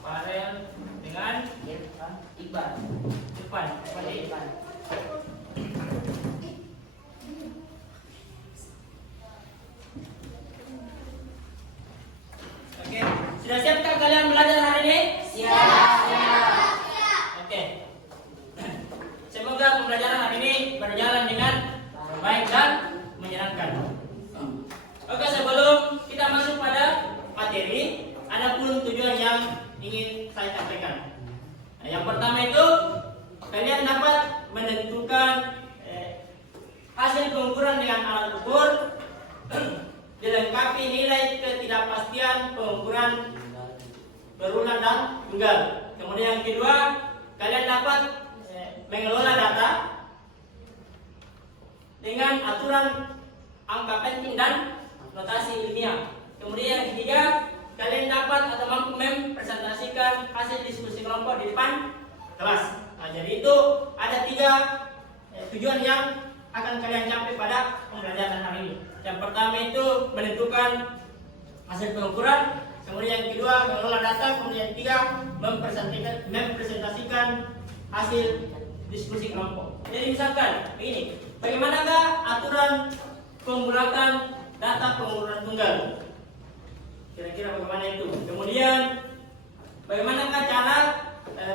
Farel dengan Iqbal. Irfan. Oke, sudah siapkah kalian belajar hari ini? Siap. Oke. Semoga pembelajaran hari ini berjalan dengan baik dan menyenangkan. Oke, sebelum kita masuk pada materi, ada pun tujuan yang ingin saya sampaikan. Nah, yang pertama itu kalian dapat menentukan hasil pengukuran dengan alat ukur, dilengkapi nilai ketidakpastian pengukuran berulang dan tunggal. Kemudian yang kedua, kalian dapat mengelola data dengan aturan angka penting dan notasi ilmiah. Kemudian yang ketiga, kalian dapat atau mampu mempresentasikan hasil diskusi kelompok di depan kelas. Nah, jadi itu ada 3 tujuan yang akan kalian capai pada pembelajaran hari ini. Yang pertama itu menentukan hasil pengukuran, kemudian yang kedua mengelola data, kemudian yang ketiga mempresentasikan hasil diskusi kelompok. Jadi misalkan ini, bagaimanakah aturan pembulakan data pengukuran tunggal? Kira-kira bagaimana itu? Kemudian bagaimanakah cara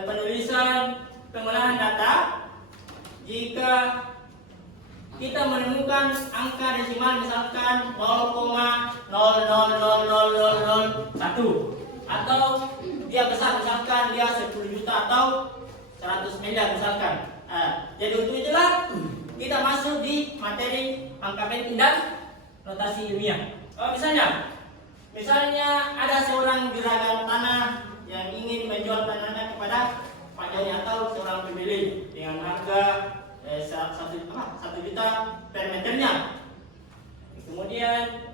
penulisan pengolahan data jika kita menemukan angka desimal misalkan 0,000001 atau dia besar misalkan dia 10 juta atau 100 miliar misalkan. Jadi untuk itulah kita masuk di materi angka penting dan notasi ilmiah. Misalnya ada seorang juragan tanah yang ingin menjual tanahnya kepada Pak Joni atau seorang pembeli dengan harga 1 juta per meternya. Kemudian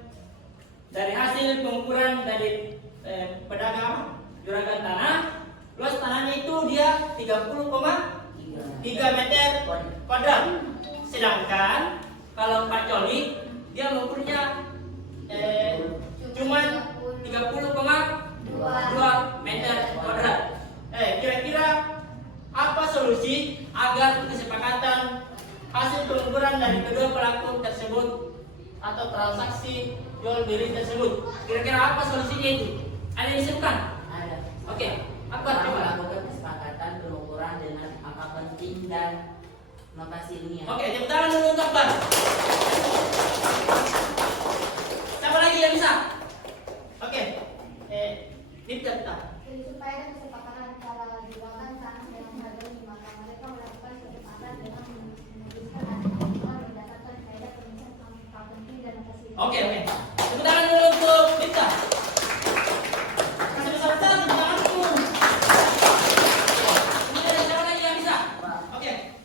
dari hasil pengukuran dari pedagang juragan tanah, luas tanahnya itu dia 30,3 meter kuadrat. Sedangkan kalau Pak Joni dia mengukurnya cuma 30,2 meter kuadrat. Kira-kira apa solusi agar kesepakatan hasil pengukuran dari kedua pelaku tersebut atau transaksi jual beli tersebut? Kira-kira apa solusinya itu? Ada yang disebutkan? Ada. Oke. Apa coba? Melakukan kesepakatan pengukuran dengan angka penting dan notasi ilmiah. Oke, tepuk tangan dulu untuk Akbar. Siapa lagi yang bisa? Oke. Kita. Jadi supaya ada kesepakatan antara juragan tanah dengan harga maka mereka melakukan kesepakatan dengan menuliskan hasil pengukuran berdasarkan kaidah penulisan angka penting dan notasi ilmiah. Oke. Tepuk tangan dulu untuk kita. Kasih besar-besar tepuk tangan dulu. Ini ada siapa lagi yang bisa? Oke.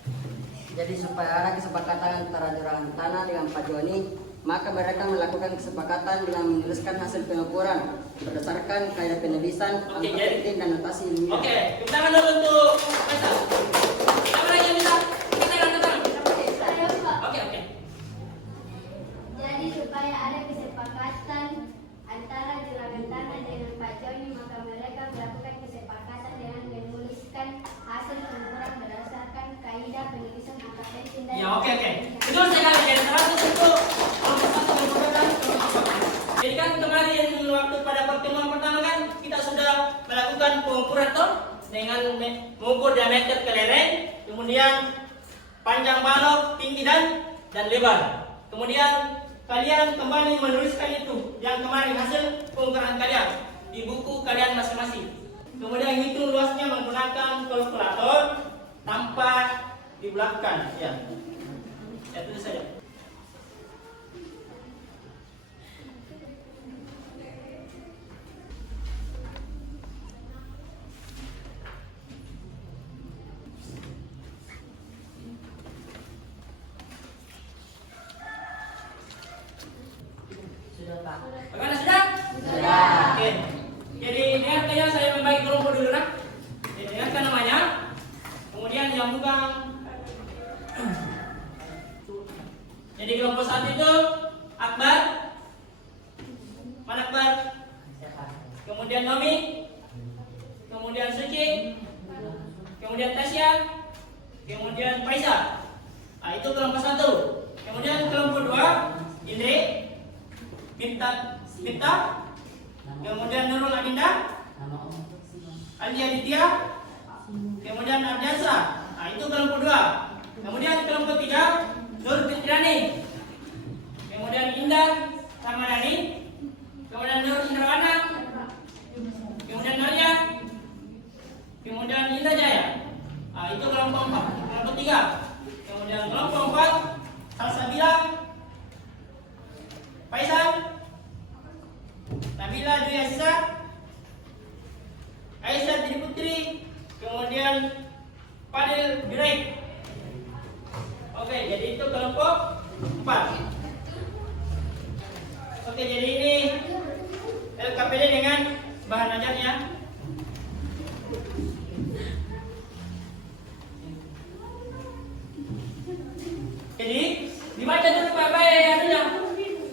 Jadi supaya ada kesepakatan antara juragan tanah dengan Pak Joni, maka mereka melakukan kesepakatan dengan menuliskan hasil pengukuran berdasarkan kaidah penulisan angka penting dan notasi ilmiah. Oke, tepuk tangan dulu untuk Faisal. Siapa lagi yang bisa? Kita. Oke. Jadi supaya ada kesepakatan antara juragan tanah dengan Pak Joni maka mereka melakukan kesepakatan dengan menuliskan hasil pengukuran berdasarkan kaidah penulisan angka penting dan Ya, oke. Betul sekali. Jadi 100 itu jadi kan kemarin waktu pada pertemuan pertama kan kita sudah melakukan pengukuran dengan mengukur diameter kelereng, kemudian panjang balok, tinggi dan lebar. Kemudian kalian kembali menuliskan itu yang kemarin hasil pengukuran kalian di buku kalian masing-masing. Kemudian hitung luasnya menggunakan kalkulator tanpa dibelakang. Ya tulis saja. Sudah, Pak. Bagaimana sudah? Sudah. Oke. Jadi dengarkan ya, saya membagi kelompok dulu nak. Dengarkan namanya. Kemudian yang bukan. Jadi kelompok 1 itu Akbar. Mana Akbar? Siapa? Kemudian kemudian Nomi, kemudian Suci, kemudian Tasya, kemudian Faisa. Nah, itu kelompok 1. Kemudian kelompok 2, Indri, Binta, kemudian Nurul Adinda, Andi Aditya, kemudian Arjasa. Nah, itu kelompok 2. Kemudian kelompok 3, Nur Fitriani, kemudian Indah Ramadhani, kemudian Nur Indrawana, kemudian Maria, kemudian Indah Jaya. Nah, itu kelompok 4. Kelompok 3. Kemudian kelompok 4, Salsabila, Faisal, Nabila Dwi Aziza, Aisyah Diri Putri, kemudian Fadil Juraid. Oke, jadi itu kelompok 4. Oke, jadi ini LKPD dengan bahan ajarnya. Jadi dibaca dulu baik-baik anunya.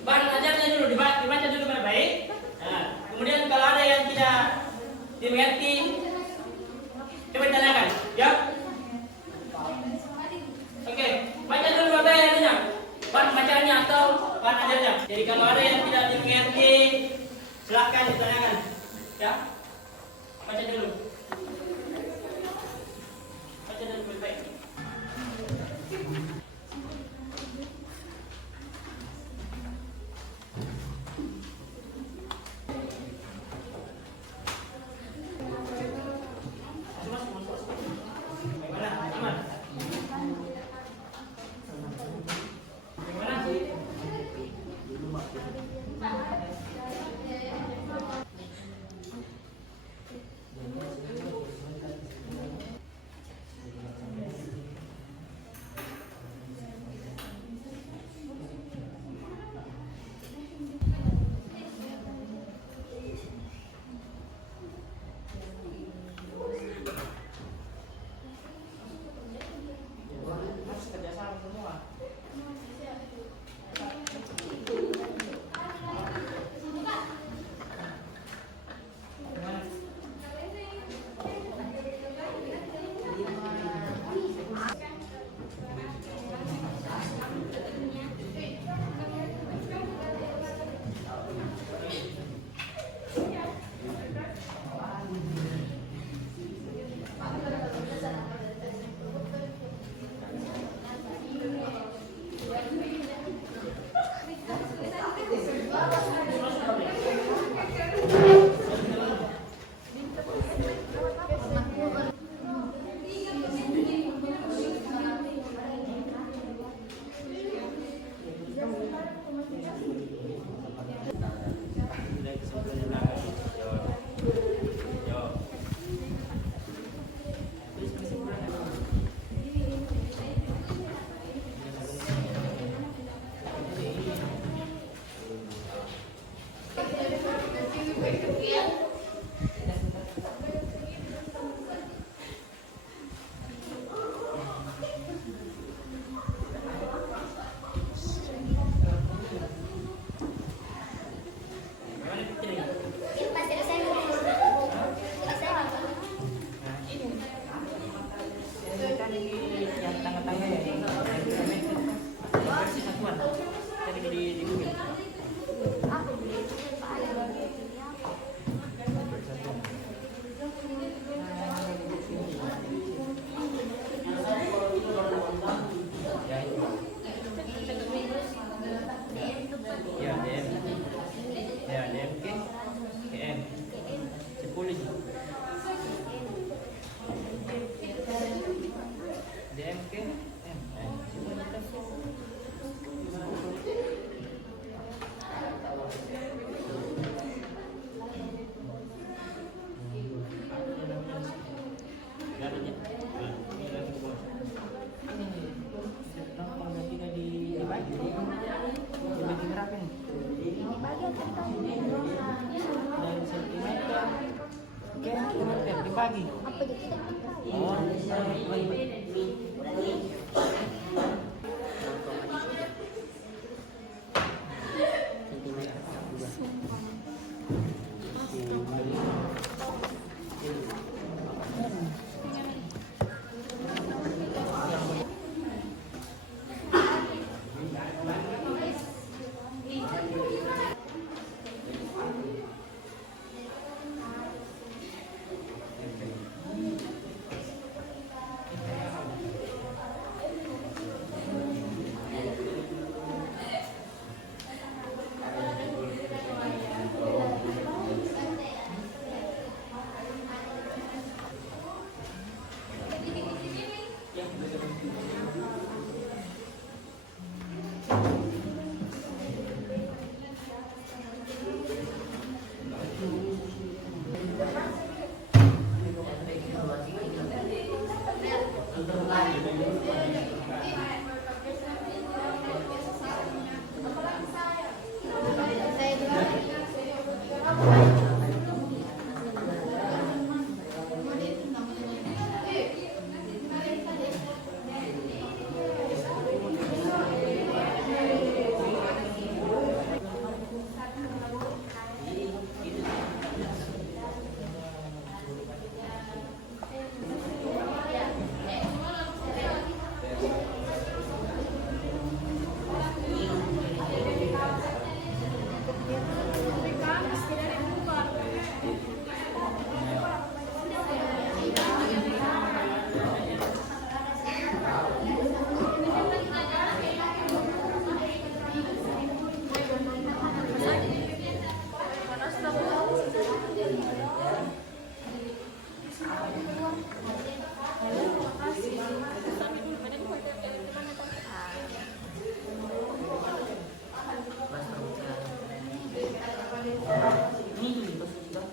Bahan ajarnya dulu dibaca dulu baik-baik. Nah, kemudian kalau ada yang tidak dimengerti, coba tanyakan, ya. Oke, baca dulu baik-baik anunya. Bahan bacanya atau bahan ajarnya. Jadi kalau ada yang tidak dimengerti, silakan ditanyakan, ya. Baca dulu. Baca dulu baik-baik. Dibagi. Oh, Sentimeter. Ini tuh di sudah.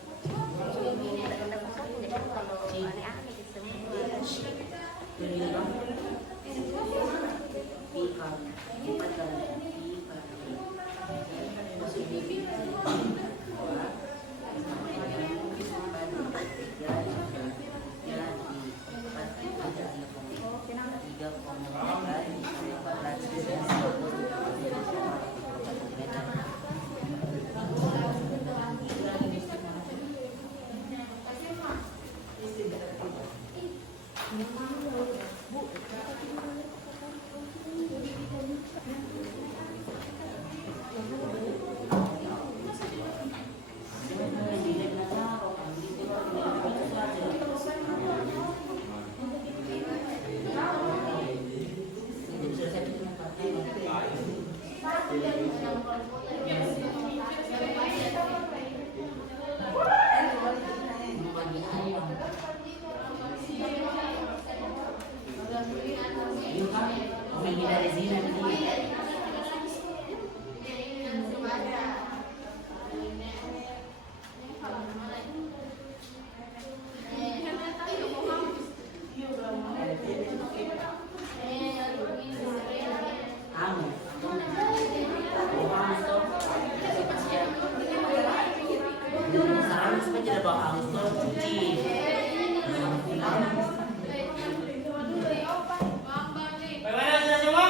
Jadi bang. Pika. Masuk bibi. Bagaimana sudah semua?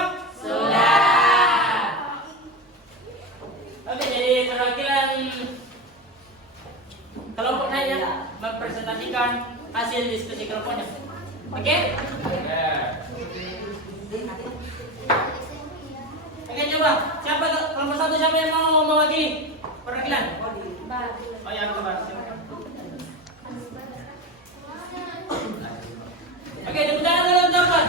Oke, jadi perwakilan kelompok lain ya mempresentasikan hasil diskusi kelompoknya. Oke? Oke, coba. Siapa kelompok satu siapa yang mau mewakili perwakilan? Oh ya, coba. Oke, tepuk tangan dulu untuk Pak.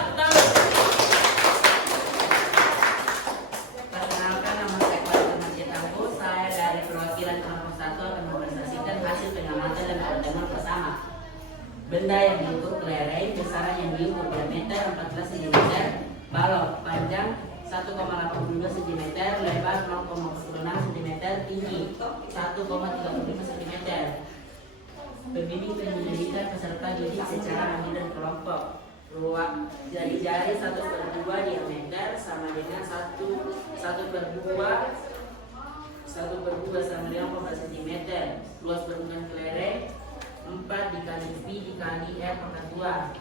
Perkenalkan, nama saya Pak Masjid Tampu. Saya dari perwakilan kelompok 1 akan mempresentasikan hasil pengamatan dan pertemuan bersama. Benda yang diukur kelereng, besaran yang diukur diameter 14 cm, balok panjang 1,82 cm, lebar 0,46 cm, tinggi 1,35 cm. Pembimbing penyelidikan peserta didik secara mandiri dan kelompok. Ruang jari-jari 1/2 diameter sama dengan 1/2 sama dengan 14 cm. Luas permukaan kelereng 4 dikali V dikali R pangkat 2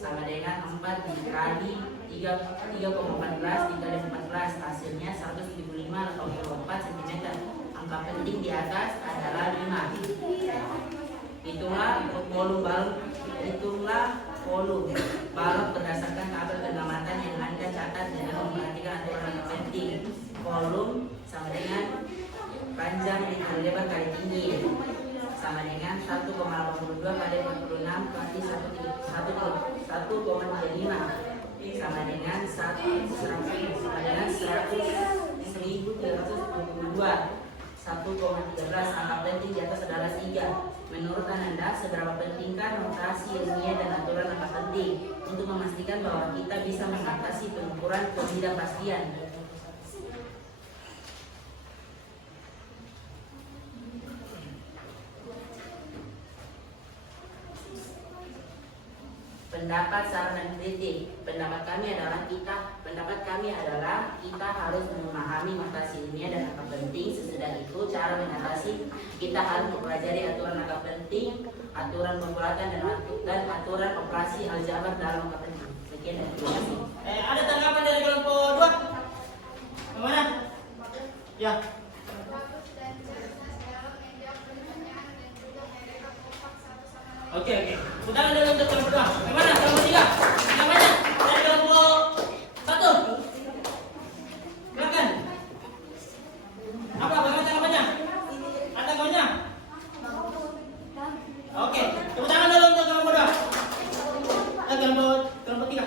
sama dengan 4 dikali 3,14 dikali 14, hasilnya 175,4 cm. Angka penting di atas adalah 5. Hitunglah volume balok berdasarkan tabel pengamatan yang Anda catat dengan memperhatikan aturan yang penting. Volume sama dengan panjang dikali lebar kali tinggi sama dengan 1,82 kali 46 kali 1,35 sama dengan 1.322. 1,13. Angka penting di atas adalah 3. Menurut Anda, seberapa pentingkah notasi ilmiah dan aturan angka penting untuk memastikan bahwa kita bisa mengatasi pengukuran ketidakpastian? Pendapat, saran, dan kritik. Pendapat kami adalah kita harus memahami notasi ilmiah dan angka penting. Sesudah itu, cara mengatasi, kita harus mempelajari aturan angka penting, aturan pembuatan dan aturan operasi aljabar dalam angka penting. Sekian dan terima kasih. Ada tanggapan dari kelompok 2? Bagaimana? Ya. Oke. Putaran dulu untuk kelompok 2. Bagaimana? Kelompok 3? Tanggapannya dari kelompok 1? Silakan. Apa? Bagaimana tanggapannya? Ada tanggapannya? Oke. Putaran dulu untuk kelompok 2. Kelompok 3.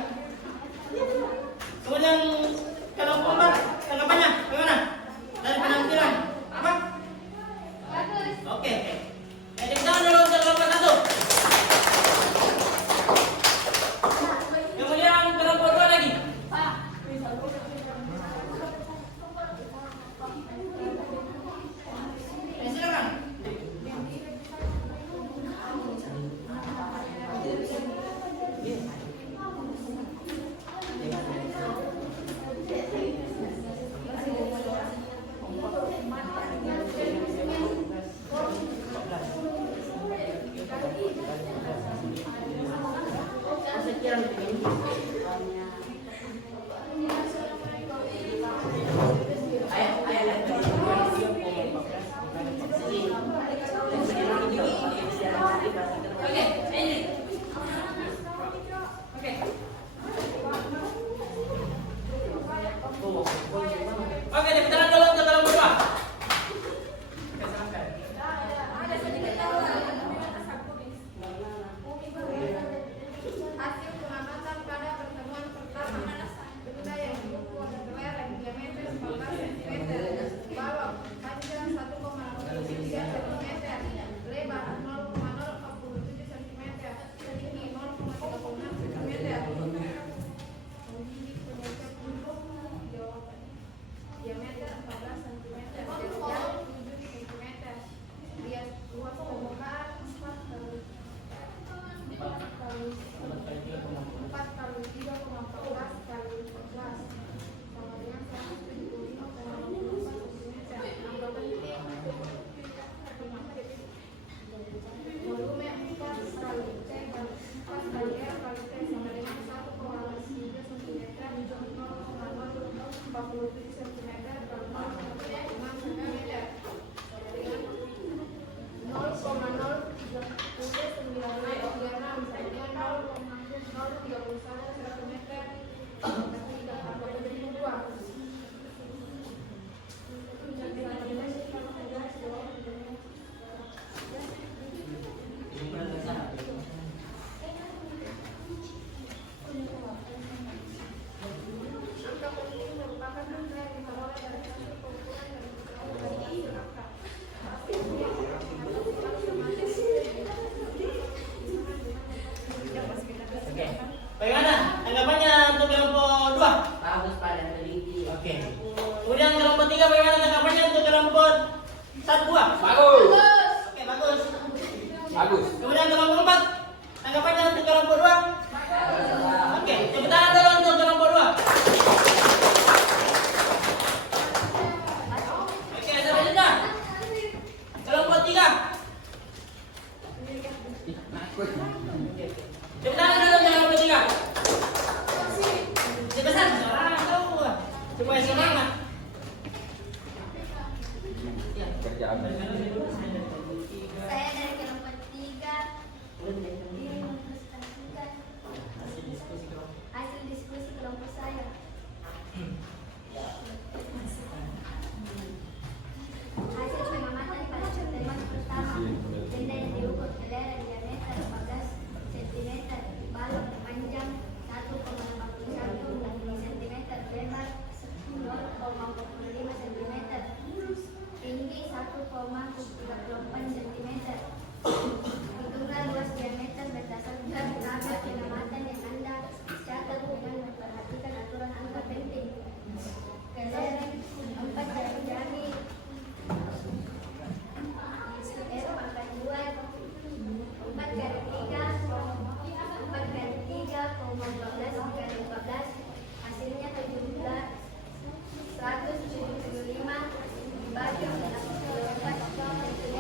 Kemudian kelompok 4, tanggapannya bagaimana? Dari penampilan apa? Bagus. Oke. Jadi putaran dulu untuk kelompok 1. Bagus. Kemudian kelompok 4. Tanggapannya untuk kelompok 2. Oke, tepuk tangan dulu untuk kelompok 2. Oke, selanjutnya. Kelompok 3. Tepuk tangan dulu untuk kelompok 3. Sebesar supaya semangat. Kerjaan. Saya dari kelompok 3 hasil diskusi kelompok saya. Hasil pengamatan pada pertemuan pertama, benda yang diukur kelereng diameter 14 cm, balok panjang 1,81 cm, lebar 0,45 cm, tinggi 1,38 cm. Hitunglah luas diameter berdasarkan tabel pengamatan yang Anda catat dengan memperhatikan aturan angka penting. Kelereng 4 jari-jari R pangkat 2 4 kali 3 dikali 14 hasilnya 175 dibagi 64 cm.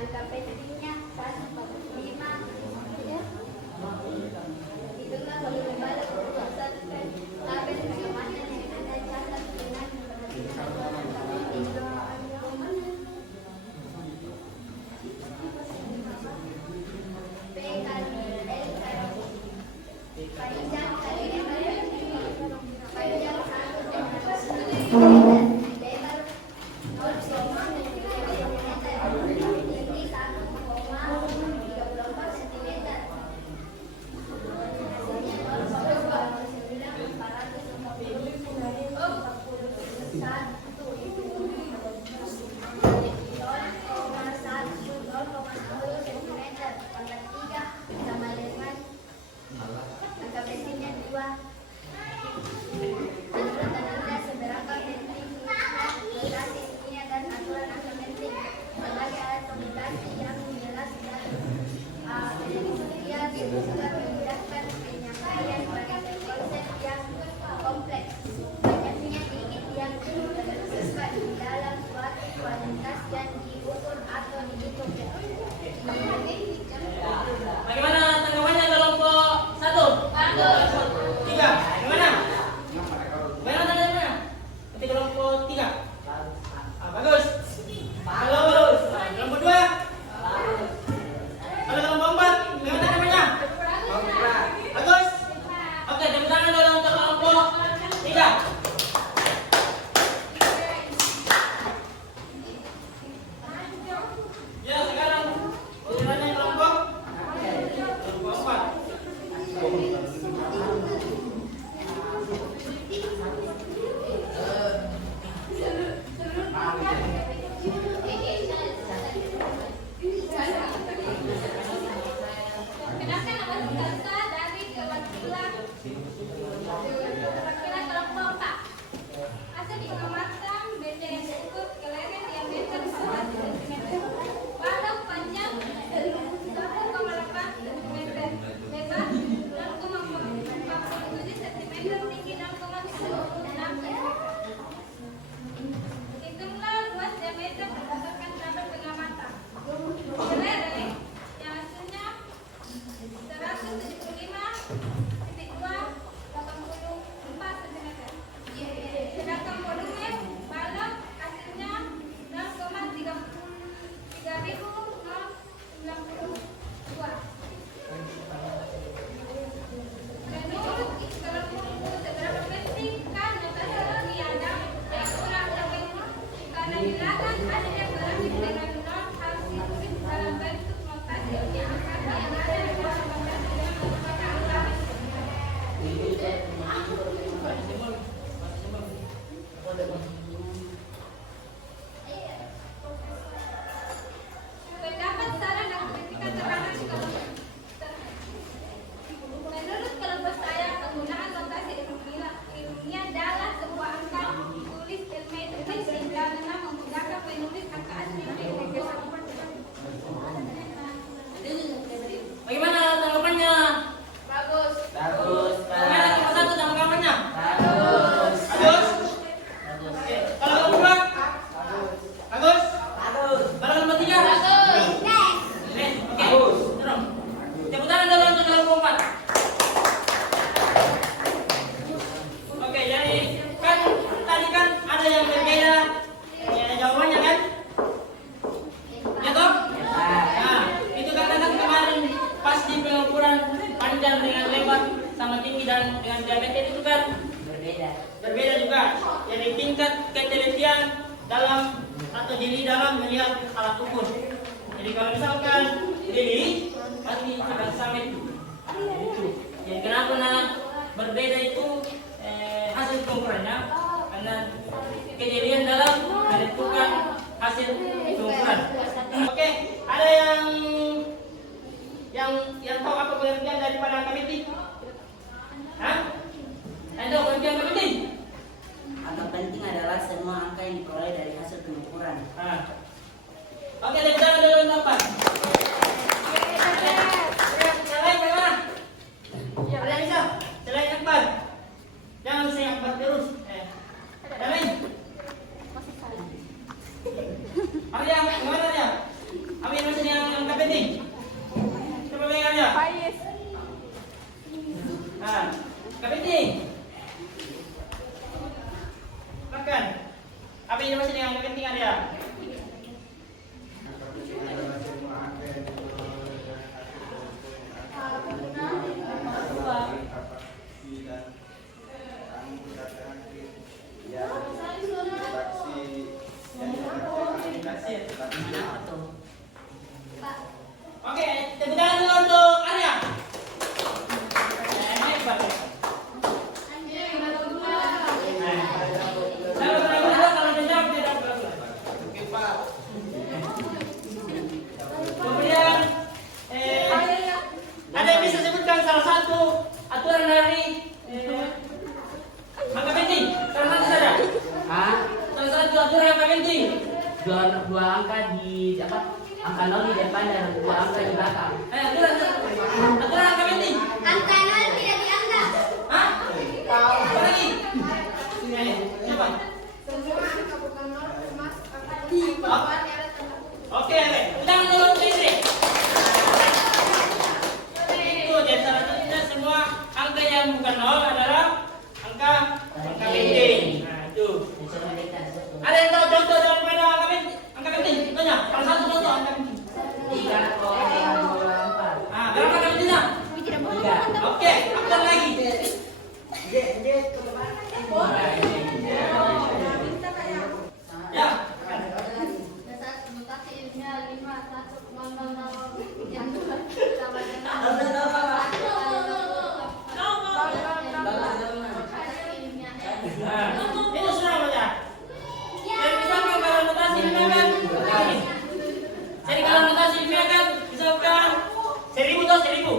Angka pentingnya 145. Hitunglah volume balok berdasarkan tabel pengamatan yang Anda catat dengan memperhatikan aturan angka penting. P kali L kali panjang kali lebar panjang 1,2 lebar 0,3 cm, tinggi 1,34 cm. Hasilnya 0,941 cm. Pangkat 3 sama dengan angka pentingnya 2. Menurut Anda seberapa penting komunikasi ilmiah dan aturan angka penting sebagai alat komunikasi yang menjelaskan penelitian juga memudahkan penyampaian pada konsep yang kompleks. Banyaknya digit yang tersebar di dalam suatu kualitas dan diukur atau dihitung. Bagaimana tanggapannya kelompok 1? Bagus. 3. Bagaimana? Bagaimana tanggapannya? Untuk kelompok 3. Bagus. Bagus. Kelompok 2. Kalau kelompok 4, bagaimana tanggapannya? Bagus. Oke, tepuk tangan dulu untuk kelompok 3. Ya, sekarang gilirannya kelompok 4. Perkenalkan nama saya dari kewakilan kelompok 4. Hasil pengamatan benda yang diukur kelereng diameter 1 cm, balok panjang 1,8 cm, lebar 0,47 cm, tinggi 0,6 cm. Hitunglah luas diameter berdasarkan tabel pengamatan. Kelereng yang hasilnya 175,284 cm. Sedangkan volume balok hasilnya 0,33.092. Menurut kelompokku, seberapa penting kan notasi ilmiah dan aturan angka penting? Karena dilarang adanya grafik dengan not harus ditulis dalam bentuk notasi ilmiah angka yang ada di dalam notasi dengan menggunakan angka. Pendapat, saran, dan kritikan terhadap kelompok. Menurut kelompok saya, penggunaan notasi ilmiah dalam sebuah angka tulis ilmiah karena memudahkan penulis dalam atau jeli dalam melihat alat ukur. Jadi kalau misalkan jeli pasti akan sama itu. Itu. Jadi kenapa berbeda itu hasil pengukurannya? Karena kejelian dalam menentukan hasil pengukuran. Oke, ada yang tahu apa pengertian daripada angka penting? Hah? Ada pengertian angka penting? Angka penting adalah semua angka yang diperoleh dari hasil pengukuran. Oke, tepuk tangan dulu untuk apa? Selain bagaimana? Selain bisa? Selain Akbar? Jangan saya Akbar terus. Selain? Arya, gimana Arya? Amin masih yang angka penting? Coba pegang Arya. Angka penting. Makan. Apa yang masih yang penting Arya? Oke, tepuk tangan dulu untuk Arya. Naik Pak. Saya berapa kalau dijawab tidak berapa. Oke Pak. Kemudian ada yang bisa sebutkan salah satu aturan dari angka penting? Salah satu saja. Salah satu aturan angka penting. Dua angka di angka 0 di depan dan 2 angka di belakang. Aturan angka penting. Angka 0 tidak dianggap. Hah? Apa lagi? Siapa? Oke, ulang dulu untuk istri. Itu jadi salah satunya semua angka yang bukan 0 adalah angka penting. Nah, itu. Ada yang tahu contoh daripada angka penting? Angka penting? Tanya, salah satu contoh angka penting. 3,4. Berapa angka pentingnya? Oke, apa lagi? Ya. Itu sudah namanya. Jadi misalkan kalau notasi ini kan begini. Jadi kalau notasi ini kan misalkan 1000 atau 1000.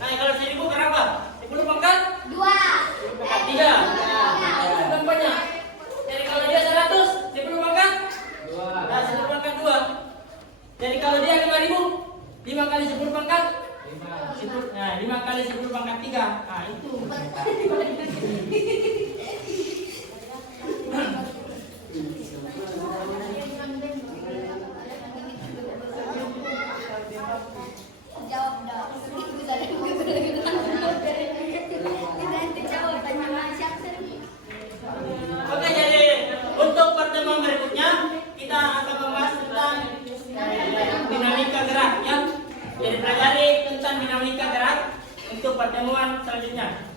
Nah, kalau 1000 berapa? 10 pangkat 3. Bukan banyak. Jadi kalau dia 100, 10 pangkat 2. Nah, 10 pangkat 2. Jadi kalau dia 5000, 5 kali 10 pangkat 5. Nah, 5 kali 10 pangkat 3. Nah, itu. Jawab dong. Nanti jawabannya masih Oke, jadi untuk pertemuan berikutnya kita akan membahas tentang dinamika gerak ya. Jadi pelajari tentang dinamika gerak untuk pertemuan selanjutnya.